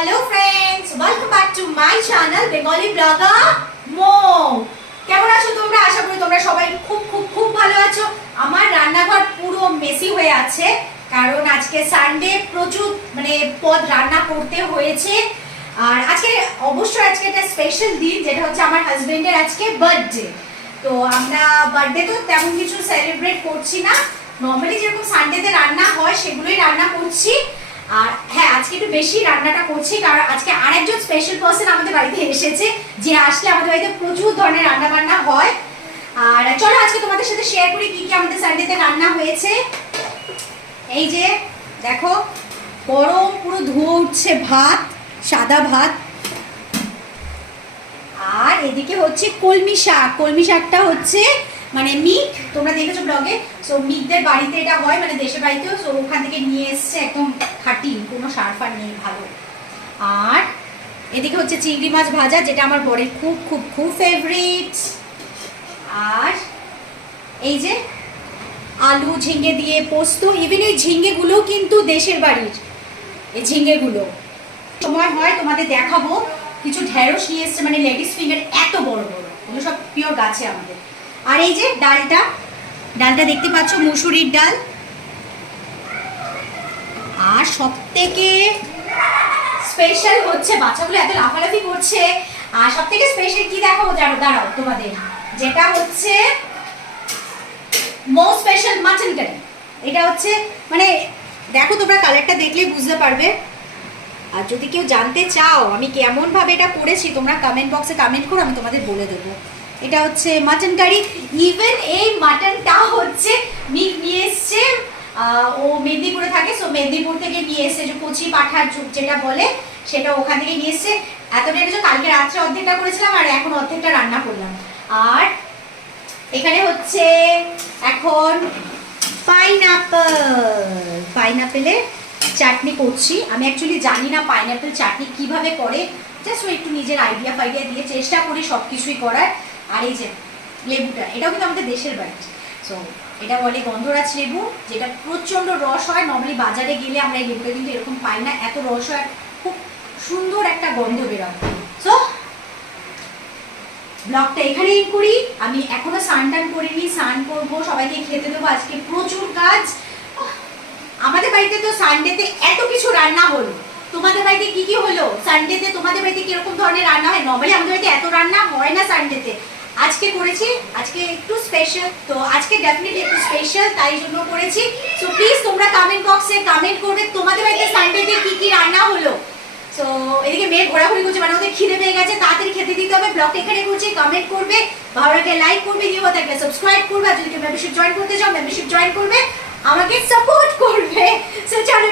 Hello friends welcome back to my channel Bengali blogger মো কেমন আছো তোমরা? আশা করি তোমরা সবাই খুব খুব খুব ভালো আছো। আমার রান্নাঘর পুরো মেসি হয়ে আছে, কারণ আজকে সানডে প্রচুর মানে পদ রান্না করতে হয়েছে। আর আজকে, অবশ্যই আজকে একটা স্পেশাল দিন, যেটা হচ্ছে আমার হাজবেন্ডের আজকে বার্থডে তো আমরা বার্থডে তো তেমন কিছু সেলিব্রেট করছি না। নর্মালি যেরকম সানডেতে রান্না হয়, সেগুলোই রান্না করছি। আর হ্যাঁ আজকে একটু বেশি রান্নাটা করছি, কারণ আজকে আরেকজন স্পেশাল পার্সন আমাদের বাড়িতে এসেছে, যে আসলে আমাদের বাড়িতে প্রচুর ধরনের রান্না বান্না হয়। আর চলো আজকে তোমাদের সাথে শেয়ার করি কি কি আমাদের সানডেতে রান্না হয়েছে। এই যে, দেখো, গরম পুরো ধুয়ো উঠছে ভাত, সাদা ভাত। আর এদিকে হচ্ছে কলমি শাক, কলমি শাকটা হচ্ছে মানে মিট তোমরা দেখেছ ব্লগে সো মিটদের বাড়িতে এটা হয় মানে দেশের বাড়িতেও সো ওখান থেকে নিয়ে এসছে একদম খাঁটি, কোনো সার ফার নেই, ভালো। আর এদিকে হচ্ছে চিংড়ি মাছ ভাজা, যেটা আমার বরের খুব খুব খুব ফেভারিট আর এই যে আলু ঝিঙ্গে দিয়ে পোস্ত ইভেন এই ঝিঙ্গেগুলো কিন্তু দেশের বাড়ির, এই ঝিঙ্গেগুলো সময় হয়, তোমাদের দেখাবো। কিছু ঢেঁড়স নিয়ে এসছে মানে লেডিস ফিঙ্গার এত বড় বড় এগুলো সব পিওর গাছে আমাদের। আর এই যে ডালটা ডালটা দেখতে পাচ্ছ? মুসুরির ডাল। আর সব থেকে স্পেশাল হচ্ছে, বাচ্চাগুলো এত লাফালাফি করছে, আর সব থেকে স্পেশাল কি দেখাবো? জানো, দাঁড়াও তোমাদের। যেটা হচ্ছে মো স্পেশাল মাটন কারি এটা হচ্ছে মানে দেখো তোমরা কালারটা দেখলেই বুঝতে পারবে। আর যদি কেউ জানতে চাও আমি কেমন ভাবে এটা করেছি, তোমরা কমেন্ট বক্সে কমেন্ট করো, আমি তোমাদের বলে দেবো। এটা হচ্ছে মাটন কারি। ইভেন এই মাটনটা হচ্ছে মিক নিয়ে এসছে। ও মেদিনীপুরে থাকে সো মেদিনীপুর থেকে নিয়ে এসছে যে কচি পাঠার যুগ যেটা বলে, সেটা ওখান থেকে নিয়ে এসছে। এতটা এনেছো কালকে রাত্রে অর্ধেকটা করেছিলাম আর এখন অর্ধেকটা রান্না করলাম। আর এখানে হচ্ছে এখন পাইনাপল পাইনাপেলের চাটনি করছি। আমি অ্যাকচুয়ালি জানি না পাইনাপেল চাটনি কীভাবে করে। জাস্ট একটু নিজের আইডিয়া ফাইডিয়া দিয়ে চেষ্টা করি সব কিছুই করার। আর এই যে লেবুটা, এটাও কিন্তু আমাদের দেশের বাড়ি সো এটা বলে গন্ধরাজ লেবু, যেটা প্রচণ্ড রস হয়। নর্মালি বাজারে গেলে আমরা এই লেবুটা কিন্তু এরকম পাই না। এত রস হয়, খুব সুন্দর একটা গন্ধ বেরোয়। সো ব্লগটা এখানেই করি। আমি এখনও স্নান টান করিনি, স্নান করব, সবাইকে খেতে দেবো। আজকে প্রচুর কাজ। আমাদের বাড়িতে তো সানডেতে এত কিছু রান্না হলো। তোমাদের বাড়িতে কি কি হলো? সানডেতে তোমাদের বাড়িতে কীরকম ধরনের রান্না হয়? নর্মালি আমাদের বাড়িতে এত রান্না হয় না সানডেতে আজকে করেছি, আজকে একটু স্পেশাল তো আজকে ডেফিনেটলি একটু স্পেশাল তাই জন্য করেছি। সো প্লিজ তোমরা কমেন্ট বক্সে কমেন্ট করবে, তোমাদের বাড়িতে সানডেতে কি কি রান্না হলো। তো এদিকে মেয়ে ঘোরাঘুরি করছে মানে ওদের খিদে পেয়ে গেছে, তাড়াতাড়ি খেতে দিতে হবে ব্লগটা এখানে করছি কমেন্ট করবে লাগলে লাইক করবে নিউ থাকলে সাবস্ক্রাইব করবে যদি কেউ মেম্বারশিপ জয়েন করতে চাও মেম্বারশিপ জয়েন করবে, আমাকে সাপোর্ট করবে। সো চলো